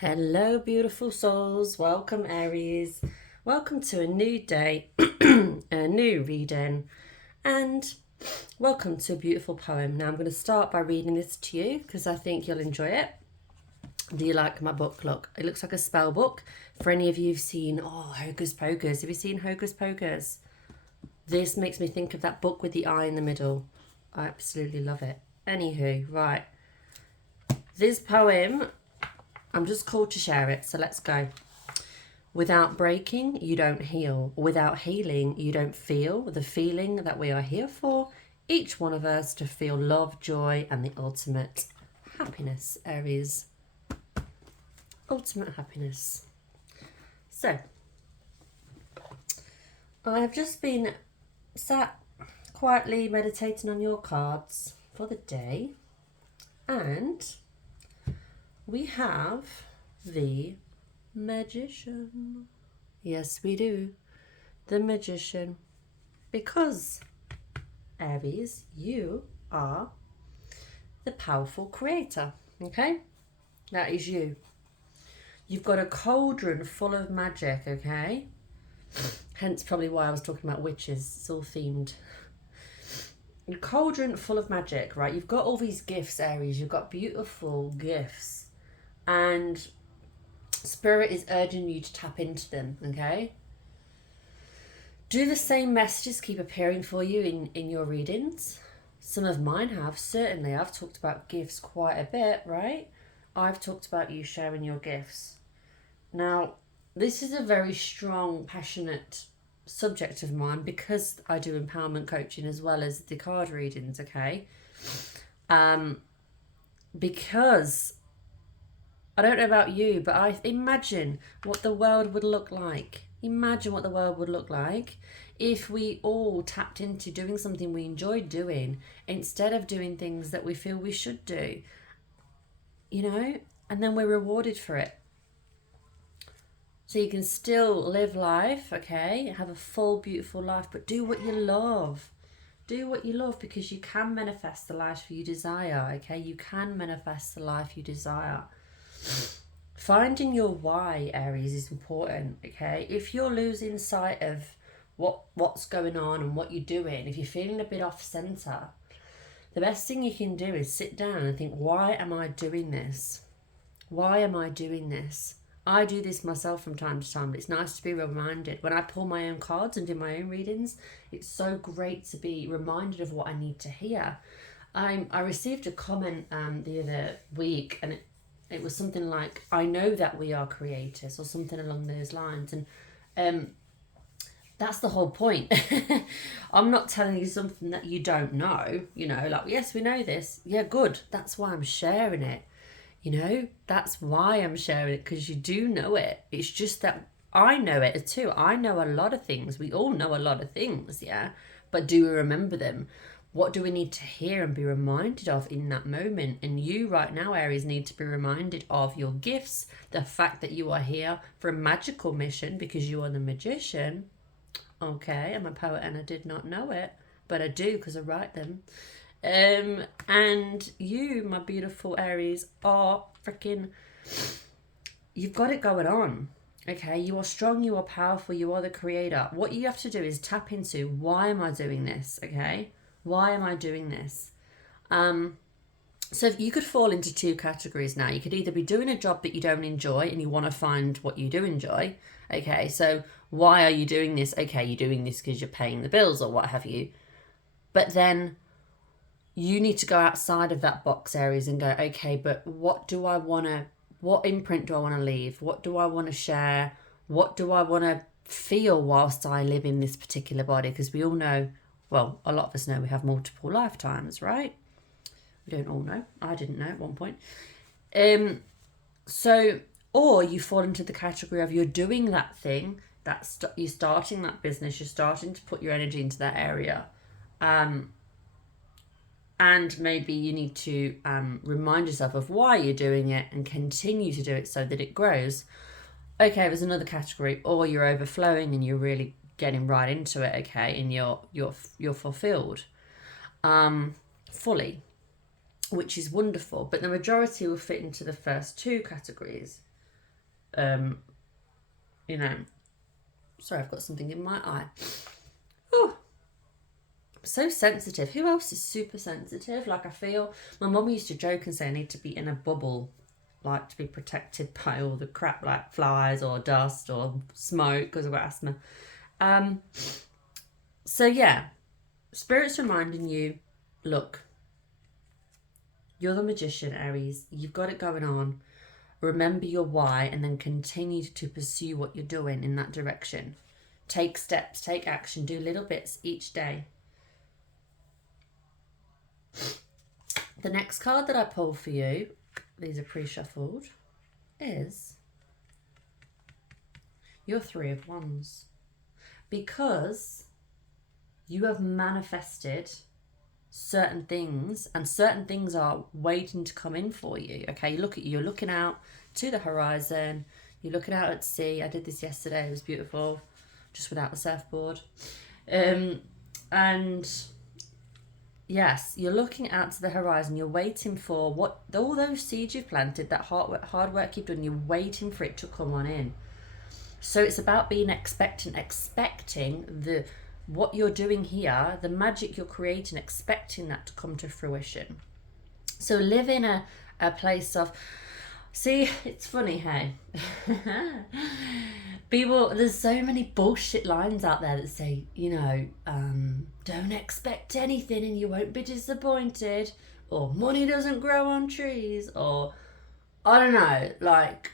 Hello, beautiful souls. Welcome, Aries. Welcome to a new day, a new reading, and welcome to a beautiful poem. Now, I'm going to start by reading this to you because I think you'll enjoy it. Do you like my book? Look, it looks like a spell book. For any of you who've seen, Hocus Pocus. Have you seen Hocus Pocus? This makes me think of that book with the eye in the middle. I absolutely love it. Anywho, right. This poem, I'm just called to share it, so let's go. Without breaking, you don't heal. Without healing, you don't feel the feeling that we are here for, each one of us to feel love, joy, and the ultimate happiness, Aries. Ultimate happiness. So, I have just been sat quietly meditating on your cards for the day, and we have the Magician. Yes, we do. The Magician. Because, Aries, you are the powerful creator. Okay? That is you. You've got a cauldron full of magic, okay? Hence probably why I was talking about witches. It's all themed. A cauldron full of magic, right? You've got all these gifts, Aries. You've got beautiful gifts. And Spirit is urging you to tap into them, okay? Do the same messages keep appearing for you in your readings? Some of mine have, certainly. I've talked about gifts quite a bit, right? I've talked about you sharing your gifts. Now, this is a very strong, passionate subject of mine because I do empowerment coaching as well as the card readings, okay? Because I don't know about you, but I imagine what the world would look like. Imagine what the world would look like if we all tapped into doing something we enjoyed doing instead of doing things that we feel we should do, and then we're rewarded for it. So you can still live life, okay, have a full, beautiful life, but do what you love. Do what you love because you can manifest the life you desire, okay? You can manifest the life you desire. Finding your why, Aries, is important, okay? If you're losing sight of what's going on and what you're doing, if you're feeling a bit off center, the best thing you can do is sit down and think, why am I doing this? Why am I doing this? I do this myself from time to time, but it's nice to be reminded. When I pull my own cards and do my own readings, it's so great to be reminded of what I need to hear. I received a comment the other week, and it was something like, I know that we are creators, or something along those lines. And that's the whole point. I'm not telling you something that you don't know, like, yes, we know this. Yeah, good. That's why I'm sharing it. That's why I'm sharing it, because you do know it. It's just that I know it too. I know a lot of things. We all know a lot of things, yeah? But do we remember them? What do we need to hear and be reminded of in that moment? And you right now, Aries, need to be reminded of your gifts, the fact that you are here for a magical mission because you are the magician. Okay, I'm a poet and I did not know it, but I do because I write them. And you, my beautiful Aries, are freaking, you've got it going on. Okay, you are strong, you are powerful, you are the creator. What you have to do is tap into, why am I doing this? Okay, why am I doing this? So you could fall into two categories now. You could either be doing a job that you don't enjoy and you want to find what you do enjoy. Okay, so why are you doing this? Okay, you're doing this because you're paying the bills or what have you. But then you need to go outside of that box, Aries, and go, okay, but what imprint do I want to leave? What do I want to share? What do I want to feel whilst I live in this particular body? Because we all know, well, a lot of us know we have multiple lifetimes, right? We don't all know. I didn't know at one point. Or you fall into the category of you're doing that thing, you're starting that business, you're starting to put your energy into that area. And maybe you need to remind yourself of why you're doing it and continue to do it so that it grows. Okay, there's another category. Or you're overflowing and you're really getting right into it, okay, and you're fulfilled fully, which is wonderful. But the majority will fit into the first two categories. You know, sorry, I've got something in my eye. Oh, so sensitive. Who else is super sensitive? Like, I feel my mum used to joke and say I need to be in a bubble, like to be protected by all the crap like flies or dust or smoke because I've got asthma. So yeah, Spirit's reminding you, look, you're the magician, Aries. You've got it going on. Remember your why and then continue to pursue what you're doing in that direction. Take steps, take action, do little bits each day. The next card that I pulled for you, these are pre-shuffled, is your Three of Wands. Because you have manifested certain things, and certain things are waiting to come in for you. Okay, you're looking out to the horizon, you're looking out at sea. I did this yesterday, it was beautiful, just without the surfboard. And yes, you're looking out to the horizon, you're waiting for what all those seeds you've planted, that hard work you've done, you're waiting for it to come on in. So it's about being expecting what you're doing here, the magic you're creating, expecting that to come to fruition. So live in a place of, see, it's funny, hey. People, there's so many bullshit lines out there that say, you know, don't expect anything and you won't be disappointed, or money doesn't grow on trees, or I don't know, like,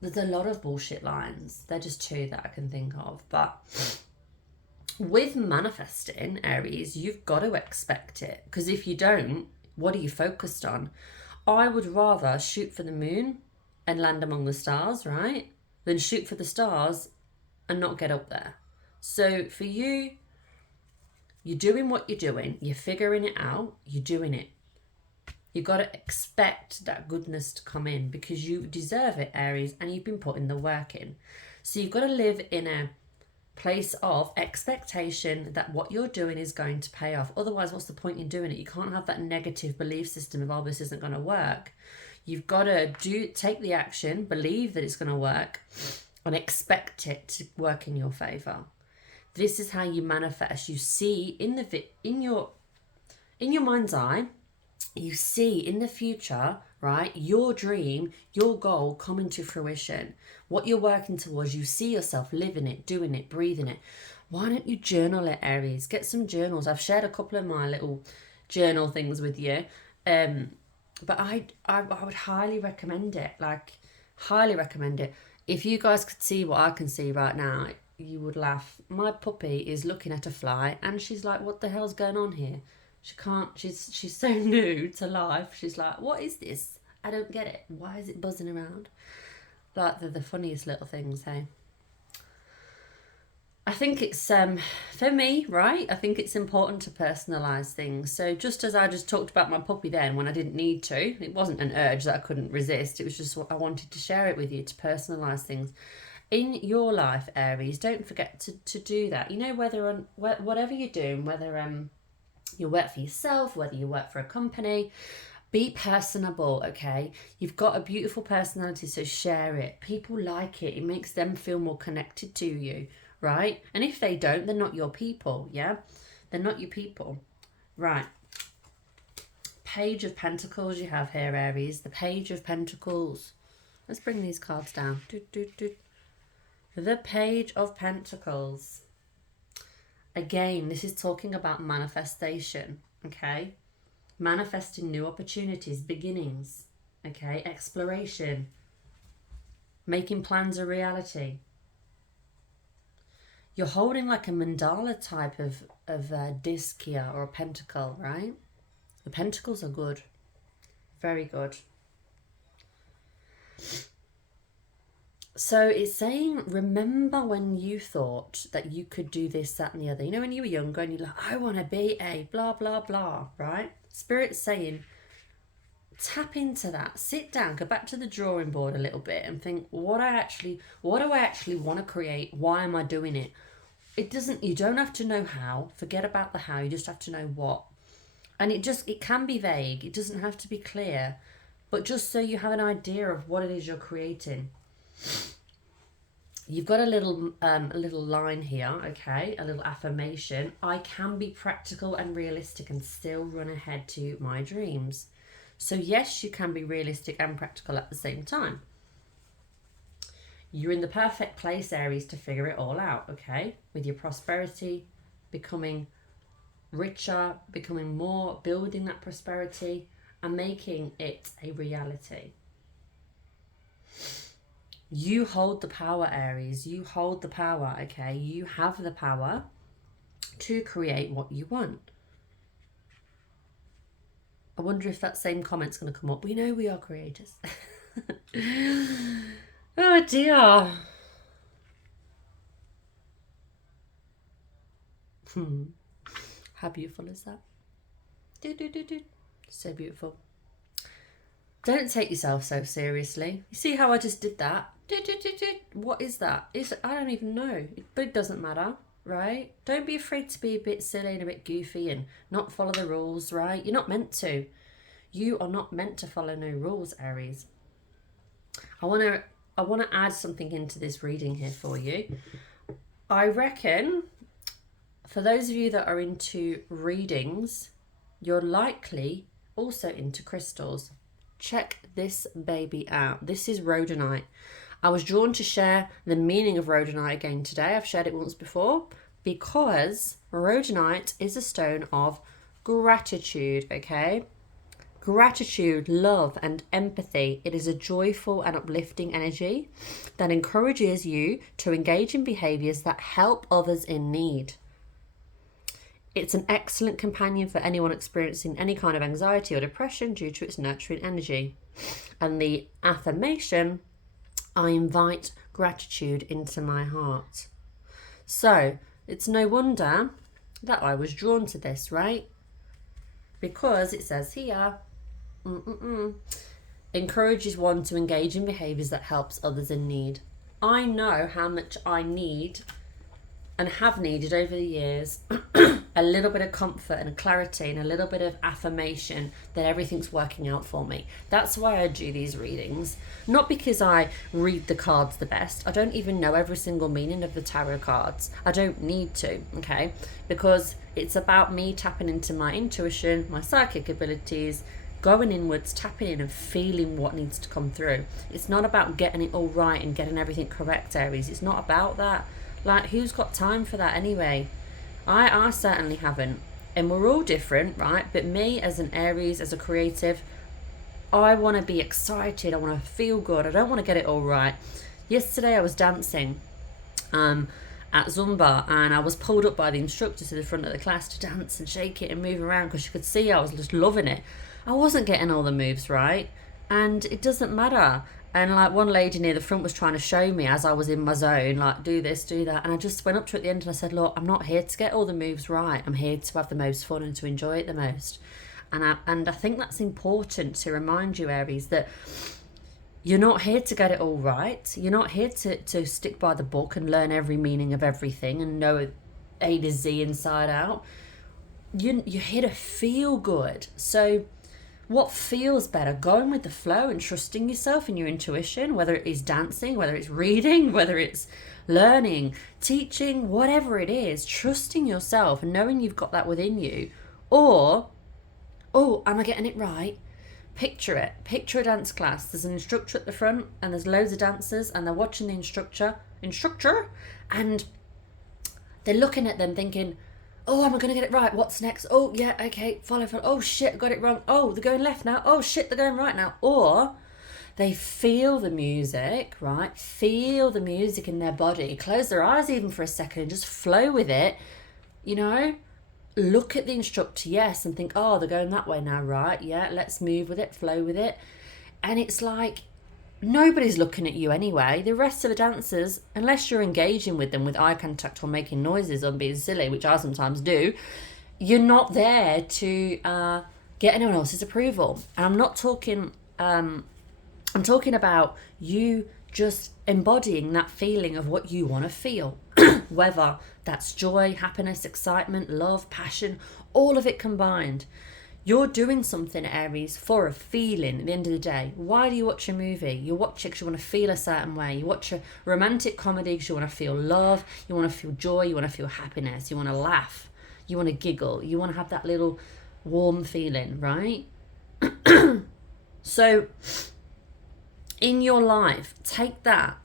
there's a lot of bullshit lines. They're just two that I can think of. But with manifesting, Aries, you've got to expect it. Because if you don't, what are you focused on? I would rather shoot for the moon and land among the stars, right? Than shoot for the stars and not get up there. So for you, you're doing what you're doing. You're figuring it out. You're doing it. You've got to expect that goodness to come in because you deserve it, Aries, and you've been putting the work in. So you've got to live in a place of expectation that what you're doing is going to pay off. Otherwise, what's the point in doing it? You can't have that negative belief system of, oh, this isn't going to work. You've got to take the action, believe that it's going to work, and expect it to work in your favor. This is how you manifest. You see in your mind's eye, you see in the future, right, your dream, your goal coming to fruition. What you're working towards, you see yourself living it, doing it, breathing it. Why don't you journal it, Aries? Get some journals. I've shared a couple of my little journal things with you. But I would highly recommend it. Like, highly recommend it. If you guys could see what I can see right now, you would laugh. My puppy is looking at a fly and she's like, what the hell's going on here? She can't, she's so new to life. She's like, what is this? I don't get it. Why is it buzzing around? Like, they're the funniest little things, hey? I think it's, for me, right? I think it's important to personalise things. So just as I just talked about my puppy then when I didn't need to, it wasn't an urge that I couldn't resist. It was just what I wanted to share it with you, to personalise things. In your life, Aries, don't forget to do that. You know, whatever you're doing, whether you work for yourself, whether you work for a company, be personable, okay? You've got a beautiful personality, so share it. People like it. It makes them feel more connected to you, right? And if they don't, they're not your people, yeah? They're not your people. Right. Page of Pentacles you have here, Aries. The Page of Pentacles. Let's bring these cards down. The Page of Pentacles. Again, this is talking about manifestation, okay? Manifesting new opportunities, beginnings, okay? Exploration, making plans a reality. You're holding like a mandala type of disc here, or a pentacle, right? The pentacles are good, very good. So it's saying, remember when you thought that you could do this, that, and the other. You know, when you were younger and you're like, I want to be a blah, blah, blah, right? Spirit's saying, tap into that. Sit down, go back to the drawing board a little bit and think, what do I actually want to create? Why am I doing it? You don't have to know how. Forget about the how. You just have to know what. And it can be vague. It doesn't have to be clear. But just so you have an idea of what it is you're creating. You've got a little line here, okay, a little affirmation. I can be practical and realistic and still run ahead to my dreams. So yes, you can be realistic and practical at the same time. You're in the perfect place, Aries, to figure it all out, okay? With your prosperity, becoming richer, becoming more, building that prosperity and making it a reality. You hold the power, Aries. You hold the power, okay? You have the power to create what you want. I wonder if that same comment's going to come up. We know we are creators. Oh dear. How beautiful is that? So beautiful. Don't take yourself so seriously. You see how I just did that? What is that? I don't even know. But it doesn't matter, right? Don't be afraid to be a bit silly and a bit goofy and not follow the rules, right? You're not meant to. You are not meant to follow no rules, Aries. I want to add something into this reading here for you. I reckon for those of you that are into readings, you're likely also into crystals. Check this baby out. This is rhodonite. I was drawn to share the meaning of rhodonite again today. I've shared it once before because rhodonite is a stone of gratitude, okay? Gratitude, love, and empathy. It is a joyful and uplifting energy that encourages you to engage in behaviors that help others in need. It's an excellent companion for anyone experiencing any kind of anxiety or depression due to its nurturing energy. And the affirmation, I invite gratitude into my heart. So it's no wonder that I was drawn to this, right? Because it says here, encourages one to engage in behaviours that helps others in need. I know how much I need and have needed over the years a little bit of comfort and clarity and a little bit of affirmation that everything's working out for me. That's why I do these readings. Not because I read the cards the best. I don't even know every single meaning of the tarot cards. I don't need to, okay? Because it's about me tapping into my intuition, my psychic abilities, going inwards, tapping in and feeling what needs to come through. It's not about getting it all right and getting everything correct, Aries. It's not about that. Like, who's got time for that anyway? I certainly haven't. And we're all different, right? But me as an Aries, as a creative, I want to be excited. I want to feel good. I don't want to get it all right. Yesterday I was dancing at Zumba and I was pulled up by the instructor to the front of the class to dance and shake it and move around because she could see I was just loving it. I wasn't getting all the moves right and it doesn't matter. And like one lady near the front was trying to show me as I was in my zone, like do this, do that. And I just went up to her at the end and I said, look, I'm not here to get all the moves right. I'm here to have the most fun and to enjoy it the most. And I think that's important to remind you, Aries, that you're not here to get it all right. You're not here to stick by the book and learn every meaning of everything and know A to Z inside out. You're here to feel good. So what feels better? Going with the flow and trusting yourself and your intuition, whether it is dancing, whether it's reading, whether it's learning, teaching, whatever it is, trusting yourself and knowing you've got that within you. Or, oh, am I getting it right? Picture it. Picture a dance class. There's an instructor at the front and there's loads of dancers and they're watching the instructor and they're looking at them thinking, oh, am I going to get it right? What's next? Oh, yeah, okay, follow. Oh, shit, I got it wrong. Oh, they're going left now. Oh, shit, they're going right now. Or they feel the music, right? Feel the music in their body. Close their eyes even for a second and just flow with it, you know? Look at the instructor, yes, and think, oh, they're going that way now, right? Yeah, let's move with it, flow with it. And it's like, nobody's looking at you anyway. The rest of the dancers, unless you're engaging with them with eye contact or making noises or being silly, which I sometimes do, you're not there to get anyone else's approval. And I'm not talking, I'm talking about you just embodying that feeling of what you want to feel. Whether that's joy, happiness, excitement, love, passion, all of it combined. You're doing something, Aries, for a feeling at the end of the day. Why do you watch a movie? You watch it because you want to feel a certain way. You watch a romantic comedy because you want to feel love, you want to feel joy, you want to feel happiness, you want to laugh, you want to giggle, you want to have that little warm feeling, right? So in your life, take that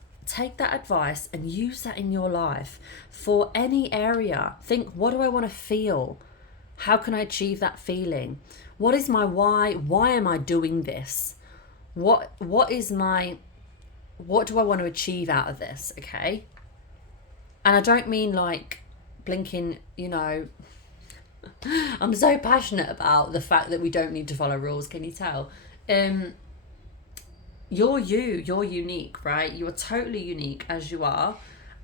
advice and use that in your life for any area. Think, what do I want to feel? How can I achieve that feeling? What is my why? Why am I doing this? What do I want to achieve out of this? Okay. And I don't mean like blinking, you know, I'm so passionate about the fact that we don't need to follow rules. Can you tell? You're unique, right? You are totally unique as you are,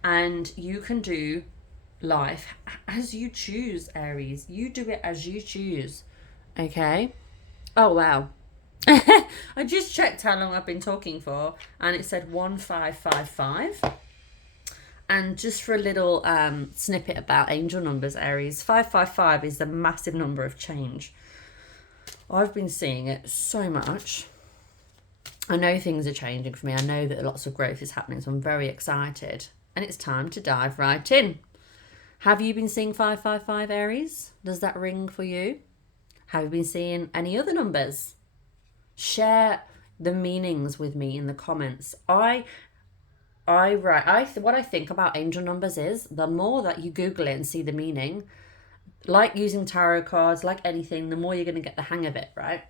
and you can do life as you choose, Aries. You do it as you choose. Okay. Oh wow. I just checked how long I've been talking for, and it said 1555. And just for a little snippet about angel numbers, Aries, 555 is a massive number of change. I've been seeing it so much. I know things are changing for me. I know that lots of growth is happening, so I'm very excited. And it's time to dive right in. Have you been seeing 555, Aries? Does that ring for you? Have you been seeing any other numbers? Share the meanings with me in the comments. What I think about angel numbers is the more that you Google it and see the meaning, like using tarot cards, like anything, the more you're going to get the hang of it, right?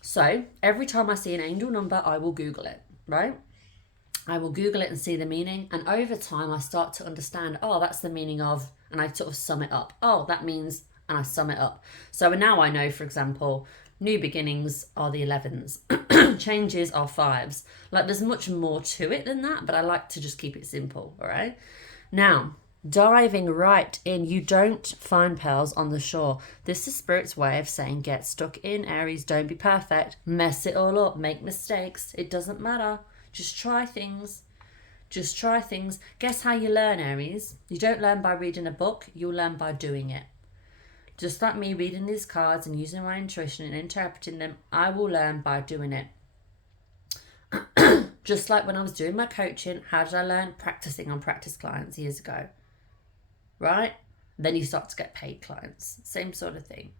So every time I see an angel number, I will Google it, right? I will Google it and see the meaning. And over time, I start to understand, oh, that's the meaning of, and I sort of sum it up. Oh, that means, and I sum it up. So now I know, for example, new beginnings are the 11s. Changes are 5s. Like there's much more to it than that, but I like to just keep it simple, all right? Now, diving right in, you don't find pearls on the shore. This is Spirit's way of saying get stuck in, Aries. Don't be perfect. Mess it all up. Make mistakes. It doesn't matter. Just try things. Just try things. Guess how you learn, Aries? You don't learn by reading a book. You'll learn by doing it. Just like me reading these cards and using my intuition and interpreting them, I will learn by doing it. Just like when I was doing my coaching, how did I learn? Practicing on practice clients years ago. Right? Then you start to get paid clients. Same sort of thing.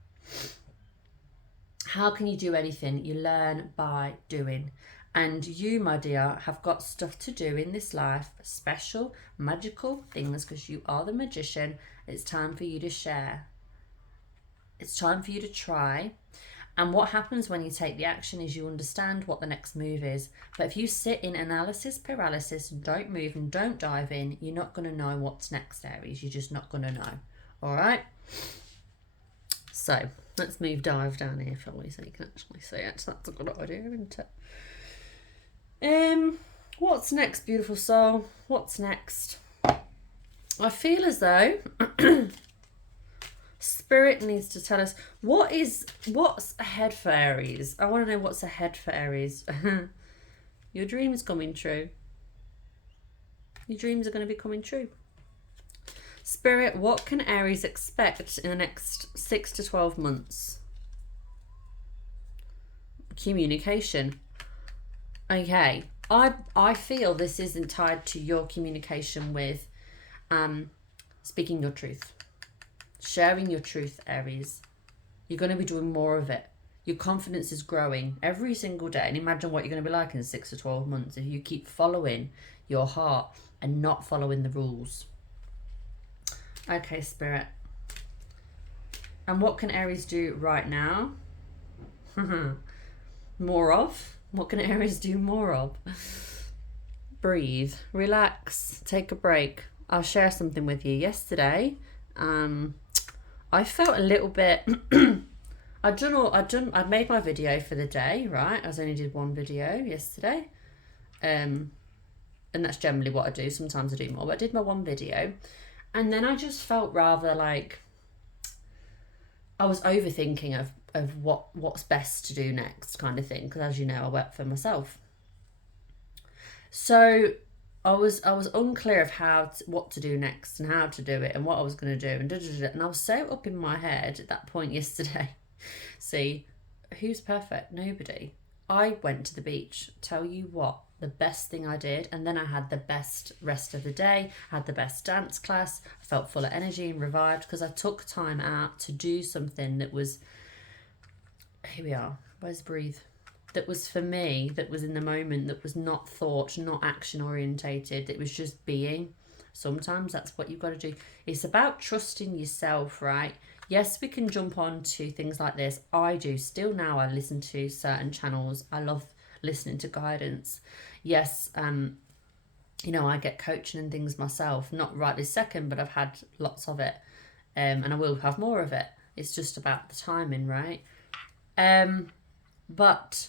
How can you do anything? You learn by doing. And you, my dear, have got stuff to do in this life, special, magical things, because you are the magician. It's time for you to share. It's time for you to try. And what happens when you take the action is you understand what the next move is. But if you sit in analysis paralysis, don't move and don't dive in, you're not going to know what's next, Aries. You're just not going to know. All right? So let's dive down here, shall we, so you can actually see it. That's a good idea, isn't it? What's next, beautiful soul? What's next? I feel as though Spirit needs to tell us what's ahead for Aries. I want to know what's ahead for Aries. Your dreams coming true. Your dreams are going to be coming true. Spirit, what can Aries expect in the next 6 to 12 months? Communication. Okay. I feel this isn't tied to your communication with speaking your truth. Sharing your truth, Aries. You're going to be doing more of it. Your confidence is growing every single day. And imagine what you're going to be like in 6 to 12 months if you keep following your heart and not following the rules. Okay, Spirit. And what can Aries do right now? More of? What can Aries do more of? Breathe. Relax. Take a break. I'll share something with you. Yesterday, I felt a little bit I'd made my video for the day, right? I only did one video yesterday. And that's generally what I do. Sometimes I do more, but I did my one video. And then I just felt rather like I was overthinking of what's best to do next, kind of thing. Because as you know, I work for myself. So I was unclear of what to do next and how to do it and what I was going to do and I was so up in my head at that point yesterday. See, who's perfect? Nobody. I went to the beach. Tell you what, the best thing I did, and then I had the best rest of the day, had the best dance class, I felt full of energy and revived because I took time out to do something that was, here we are, where's breathe? That was for me, that was in the moment, that was not thought, not action orientated, it was just being. Sometimes that's what you've got to do. It's about trusting yourself, right? Yes, we can jump on to things like this. I do still now. I listen to certain channels. I love listening to guidance. Yes, I get coaching and things myself. Not right this second, but I've had lots of it, and I will have more of it. It's just about the timing, right? But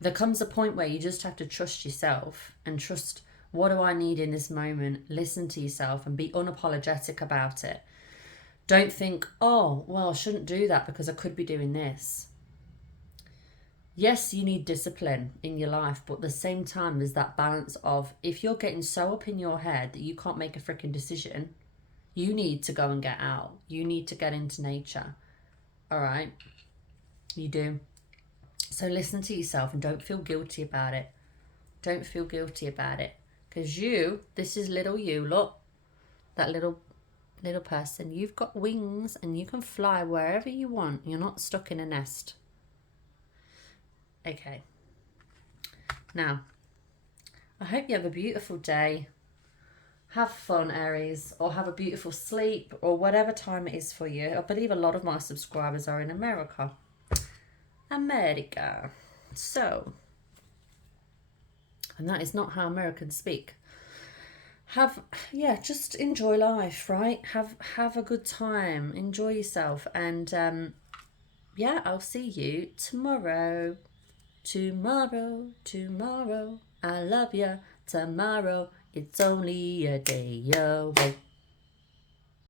there comes a point where you just have to trust yourself and trust, what do I need in this moment? Listen to yourself and be unapologetic about it. Don't think, oh, well, I shouldn't do that because I could be doing this. Yes, you need discipline in your life, but at the same time, there's that balance of, if you're getting so up in your head that you can't make a freaking decision, you need to go and get out. You need to get into nature. All right? You do. So listen to yourself and don't feel guilty about it. Don't feel guilty about it. Because this is little you, look. That little person, you've got wings and you can fly wherever you want. You're not stuck in a nest. Okay. Now, I hope you have a beautiful day. Have fun, Aries, or have a beautiful sleep, or whatever time it is for you. I believe a lot of my subscribers are in America. So, and that is not how Americans speak. Just enjoy life, right? Have a good time, enjoy yourself, and I'll see you tomorrow. I love you. Tomorrow, it's only a day away.